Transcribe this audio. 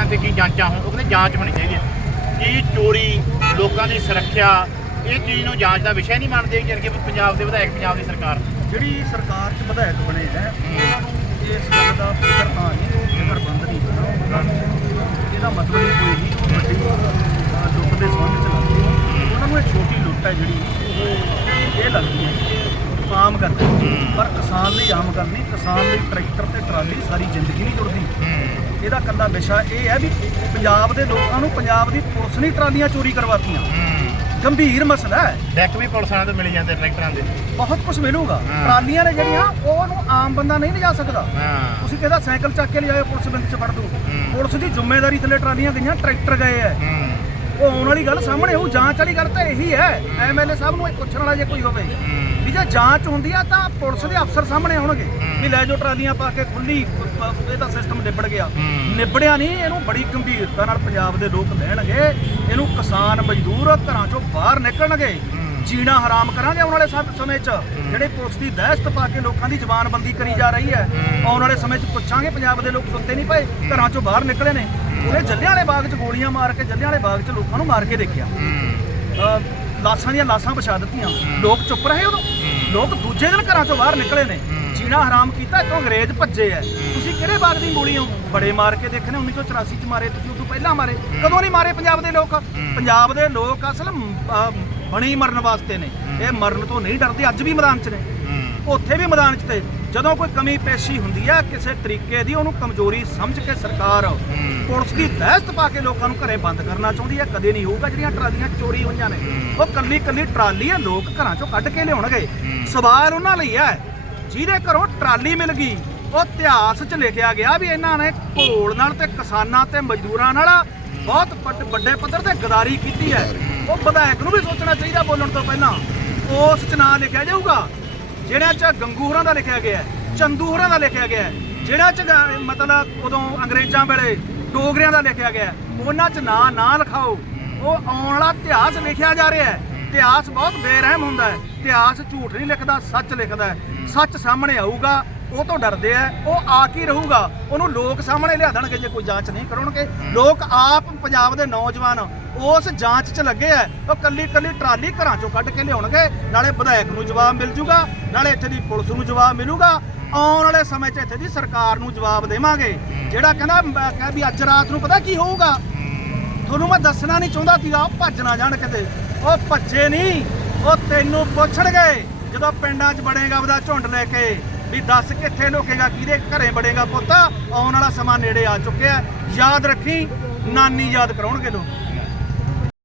ਇਹਨਾਂ ਤੇ ਕੀ ਜਾਂਚਾਂ ਹੋਣ ਉਹ ਕਹਿੰਦੇ ਜਾਂਚ ਹੋਣੀ ਚਾਹੀਦੀ ਹੈ ਕੀ ਚੋਰੀ ਲੋਕਾਂ ਦੀ ਸੁਰੱਖਿਆ ਇਹ ਚੀਜ਼ ਨੂੰ ਜਾਂਚ ਦਾ ਵਿਸ਼ਾ ਨਹੀਂ ਮੰਨਦੇ ਕਿ ਕਿ ਪੰਜਾਬ ਦੇ ਵਿਧਾਇਕ ਪੰਜਾਬ ਦੀ ਸਰਕਾਰ ਜਿਹੜੀ ਸਰਕਾਰ 'ਚ ਵਿਧਾਇਕ ਬਣੇ ਹੈ ਉਹਨਾਂ ਨੂੰ ਇਸ ਗੱਲ ਦਾ ਫਿਕਰ ਤਾਂ ਨਹੀਂ ਉਹ ਫਿਕਰ ਬੰਦ ਨਹੀਂ ਕਰਨਾ ਉਹਨਾਂ ਨੂੰ ਇਹਦਾ ਮਤਲਬ ਹੀ ਕੋਈ ਨਹੀਂ ਉਹ ਵੱਡੀ ਅਹ, ਲੁੱਟ ਦੇ ਸੰਬੰਧ ਚ ਲੱਗਦੀ ਹੈ। ਉਹਨਾਂ ਨੂੰ ਇਹ ਛੋਟੀ ਲੁੱਟ ਹੈ ਜਿਹੜੀ ਉਹ ਇਹ ਲੱਗਦੀ ਹੈ ਆਮ। ਹੂੰ। ਪਰ ਕਿਸਾਨ ਲਈ ਆਮ ਨਹੀਂ ਕਿਸਾਨ ਲਈ ਟਰੈਕਟਰ ਤੇ ਟਰਾਲੀ ਸਾਰੀ ਜ਼ਿੰਦਗੀ ਨਹੀਂ ਜੁੜਦੀ ਇਹਦਾ ਕੱਲਾ ਵਿਸ਼ਾ ਇਹ ਹੈ ਵੀ ਪੰਜਾਬ ਦੇ ਲੋਕਾਂ ਨੂੰ ਪੰਜਾਬ ਦੀ ਪੁਲਿਸ ਨੇ ਟਰਾਲੀਆਂ ਚੋਰੀ ਕਰਵਾਤੀਆਂ। ਹੂੰ। ਗੰਭੀਰ ਮਸਲਾ ਹੈ। ਡੈਕ ਵੀ ਪੁਲਿਸਾਂ ਤੋਂ ਮਿਲ ਜਾਂਦੇ ਟਰੈਕਟਰਾਂ ਦੇ। ਬਹੁਤ ਕੁਝ ਮਿਲੂਗਾ। ਟਰਾਲੀਆਂ ਨੇ ਜਿਹੜੀਆਂ ਉਹਨੂੰ ਆਮ ਬੰਦਾ ਨਹੀਂ ਲਿਜਾ ਸਕਦਾ। ਤੁਸੀਂ ਕਹਿੰਦਾ ਸਾਈਕਲ ਚੱਕ ਕੇ ਲਿਆਏ ਪੁਲਿਸ ਬੰਦ ਚ ਫੜ ਦੂ। ਪੁਲਿਸ ਦੀ ਜ਼ਿੰਮੇਵਾਰੀ ਥੱਲੇ ਟਰਾਲੀਆਂ ਗਈਆਂ ਟਰੈਕਟਰ ਗਏ ਐ ਉਹ ਆਉਣ ਵਾਲੀ ਗੱਲ ਸਾਹਮਣੇ ਉਹ ਜਾਂਚ ਵਾਲੀ ਗੱਲ ਤਾਂ ਇਹੀ ਹੈ। ਐਮਐਲਏ ਸਾਹਿਬ ਨੂੰ ਇਹ ਪੁੱਛਣ ਵਾਲਾ ਜੇ ਕੋਈ ਹੋਵੇ। ਵੀ ਜੇ ਜਾਂਚ ਹੁੰਦੀ ਆ ਤਾਂ ਪੁਲਿਸ ਦੇ ਅਫਸਰ ਸਾਹਮਣੇ ਆਉਣਗੇ। ਵੀ ਲੈ ਜੋ ਟਰਾਲੀਆਂ ਪਾ ਕੇ ਖੁੱਲੀ ਇਹਦਾ ਸਿਸਟਮ ਨਿਬੜ ਗਿਆ। ਨਿਬੜਿਆ ਨਹੀਂ ਇਹਨੂੰ ਬੜੀ ਗੰਭੀਰਤਾ ਨਾਲ ਪੰਜਾਬ ਦੇ ਲੋਕ ਲੈਣਗੇ। ਇਹਨੂੰ ਕਿਸਾਨ ਮਜ਼ਦੂਰ ਘਰਾਂ ਚੋਂ ਬਾਹਰ ਨਿਕਲਣਗੇ। ਜੀਣਾ ਹਰਾਮ ਕਰਾਂਗੇ ਆਉਣ ਵਾਲੇ ਸਮ- 'ਚ। ਜਿਹੜੇ ਪੁਲਿਸ ਦੀ ਦਹਿਸ਼ਤ ਪਾ ਕੇ ਲੋਕਾਂ ਦੀ ਜ਼ਬਾਨਬੰਦੀ ਕਰੀ ਜਾ ਰਹੀ ਹੈ। ਹੂੰ। ਆਉਣ ਵਾਲੇ ਸਮੇਂ 'ਚ ਪੁੱਛਾਂਗੇ ਪੰਜਾਬ ਦੇ ਲੋਕ ਸੁੱਤੇ ਨਹੀਂ ਪਏ। ਘਰਾਂ ਚੋਂ ਬਾਹਰ ਨਿਕਲੇ ਨੇ। ਉਹਨੇ ਜੱਲਿਆਂ ਵਾਲੇ ਬਾਗ 'ਚ ਗੋਲੀਆਂ ਮਾਰ ਕੇ ਜੱਲਿਆਂ ਵਾਲੇ ਬਾਗ 'ਚ ਲੋਕਾਂ ਨੂੰ ਮਾਰ ਕੇ ਦੇਖਿਆ। ਅਹ ਲਾਸ਼ਾਂ ਦੀਆਂ ਲਾਸ਼ਾਂ ਵਿਛਾ ਦਿੱਤੀਆਂ। ਲੋਕ ਚੁੱਪ ਰਹੇ ਉਦੋਂ। ਲੋਕ ਦੂਜੇ ਦਿਨ ਘਰਾਂ ਚੋਂ ਬਾਹਰ ਨਿਕਲੇ ਨੇ। ਜੀਣਾ ਹਰਾਮ ਕੀਤਾ ਇੱਥੋਂ ਅੰਗਰੇਜ਼ ਭੱਜੇ ਐ। ਤੁਸੀਂ ਕਿਹੜੇ ਬਾਗ ਦੀ ਗੋਲੀ ਹੋ ਬੜੇ ਮਾਰ ਕੇ ਦੇਖਣੇ 1984 ਚ ਮਾਰੇ ਤੁਸੀਂ ਉਦੋਂ ਪਹਿਲਾਂ ਮਾਰੇ। ਕਦੋਂ ਨਹੀਂ ਮਾਰੇ ਪੰਜਾਬ ਦੇ ਲੋਕ? ਪੰਜਾਬ ਦੇ ਲੋਕ ਅਸਲ ਅਹ, ਬਣੀ ਮਰਨ ਵਾਸਤੇ ਨੇ। ਇਹ ਮਰਨ ਤੋਂ ਨਹੀਂ ਡਰਦੇ ਅੱਜ ਵੀ ਮੈਦਾਨ 'ਚ ਨੇ। ਉੱਥੇ ਵੀ ਮੈਦਾਨ 'ਚ ਤੇ ਜਦੋਂ ਕੋਈ ਕਮੀ ਪੇਸ਼ੀ ਹੁੰਦੀ ਹੈ ਕਿਸੇ ਤਰੀਕੇ ਦੀ ਉਹਨੂੰ ਕਮਜ਼ੋਰੀ ਸਮਝ ਕੇ ਸਰਕਾਰ ਪੁਲਿਸ ਦੀ ਦਹਿਸ਼ਤ ਪਾ ਕੇ ਲੋਕਾਂ ਨੂੰ ਘਰੇ ਬੰਦ ਕਰਨਾ ਚਾਹੁੰਦੀ ਹੈ ਕਦੇ ਨਹੀਂ ਹੋਊਗਾ ਜਿਹੜੀਆਂ ਟਰਾਲੀਆਂ ਚੋਰੀ ਹੋਈਆਂ ਨੇ। ਉਹ ਕੱਲੀ ਕੱਲੀ ਟਰਾਲੀ ਹੈ ਲੋਕ ਘਰਾਂ ਚੋਂ ਕੱਢ ਕੇ ਲਿਆਉਣਗੇ। ਸਵਾਲ ਉਹਨਾਂ ਲਈ ਹੈ ਜਿਹਦੇ ਘਰੋਂ ਟਰਾਲੀ ਮਿਲ ਗਈ ਉਹ ਇਤਿਹਾਸ 'ਚ ਲਿਖਿਆ ਗਿਆ ਵੀ ਇਹਨਾਂ ਨੇ ਘੋਲ ਨਾਲ ਤੇ ਕਿਸਾਨਾਂ ਤੇ ਮਜ਼ਦੂਰਾਂ ਨਾਲ ਬਹੁਤ ਵੱਡ- ਵੱਡੇ ਪੱਧਰ ਤੇ ਗਦਾਰੀ ਕੀਤੀ ਹੈ। ਉਹ ਵਿਧਾਇਕ ਨੂੰ ਵੀ ਸੋਚਣਾ ਚਾਹੀਦਾ ਬੋਲਣ ਤੋਂ ਪਹਿਲਾਂ। ਉਸ 'ਚ ਨਾਂ ਲਿਖਿਆ ਜਾਊਗਾ। ਜਿਹੜਾ ਚ ਗੰਗੂਹਰਾਂ ਦਾ ਲਿਖਿਆ ਗਿਆ ਹੈ, ਚੰਦੂ ਦਾ ਲਿਖਿਆ ਗਿਆ ਹੈ, ਜਿਹੜਾ ਚ ਮਤਲਬ ਉਦੋਂ ਅੰਗਰੇਜ਼ਾਂ ਵੇਲੇ ਡੋਗਰਿਆਂ ਦਾ ਲਿਖਿਆ ਗਿਆ ਉਹਨਾਂ ਚ ਨਾਂ ਨਾ ਲਿਖਾਓ। ਉਹ ਆਉਣ ਵਾਲਾ ਇਤਿਹਾਸ ਲਿਖਿਆ ਜਾ ਰਿਹਾ ਹੈ। ਇਤਿਹਾਸ ਬਹੁਤ ਬੇਰਹਿਮ ਹੁੰਦਾ ਹੈ। ਇਤਿਹਾਸ ਝੂਠ ਨਹੀਂ ਲਿਖਦਾ ਸੱਚ ਲਿਖਦਾ ਹੈ। ਸੱਚ ਸਾਹਮਣੇ ਆਊਗਾ ਉਹ ਤੋਂ ਡਰਦੇ ਆ ਉਹ ਆ ਕੀ ਰਹੂਗਾ? ਉਹਨੂੰ ਲੋਕ ਸਾਹਮਣੇ ਲਿਆ ਦੇਣਗੇ ਜੇ ਕੋਈ ਜਾਂਚ ਨਹੀਂ ਕਰਨਗੇ। ਲੋਕ ਆਪ ਪੰਜਾਬ ਦੇ ਨੌਜਵਾਨ ਉਸ ਜਾਂਚ 'ਚ ਲੱਗੇ ਆ, ਉਹ ਕੱਲੀ ਕੱਲੀ ਟਰਾਲੀ ਘਰਾਂ 'ਚੋਂ ਕੱਢ ਕੇ ਲਿਆਉਣਗੇ, ਨਾਲੇ ਵਿਧਾਇਕ ਨੂੰ ਜਵਾਬ ਮਿਲ ਜੂਗਾ, ਨਾਲੇ ਇੱਥੇ ਦੀ ਪੁਲਿਸ ਨੂੰ ਜਵਾਬ ਮਿਲੂਗਾ, ਆਉਣ ਵਾਲੇ ਸਮੇਂ 'ਚ ਇੱਥੇ ਦੀ ਸਰਕਾਰ ਨੂੰ ਜਵਾਬ ਦੇਵਾਂਗੇ। ਜਿਹੜਾ ਕਹਿੰਦਾ, ਮੈਂ ਵੀ ਅੱਜ ਰਾਤ ਨੂੰ ਪਤਾ ਕੀ ਹੋਊਗਾ? ਤੁਹਾਨੂੰ ਮੈਂ ਦੱਸਣਾ ਨਹੀਂ ਚਾਹੁੰਦਾ ਸੀਗਾ ਭੱਜ ਨਾ ਜਾਣ ਕਿਤੇ। ਉਹ ਭੱਜੇ ਨਹੀਂ, ਉਹ ਤੈਨੂੰ ਪੁੱਛਣਗੇ, ਜਦੋਂ ਪਿੰਡਾਂ 'ਚ ਬੜੇਗਾ ਉਹਦਾ ਝੁੰਡ ਲੈ ਕੇ, ਵੀ ਦੱਸ ਕਿੱਥੇ ਲੁਕੇਗਾ, ਕਿਹਦੇ ਘਰੇ ਬੜੇਗਾ ਪੁੱਤ? ਆਉਣ ਵਾਲਾ ਸਮਾਂ ਨੇੜੇ ਆ ਚੁੱਕਿਆ। ਯਾਦ ਰੱਖੀ, ਨਾਨੀ ਯਾਦ ਕਰਾਉਣਗੇ ਲੋਕ।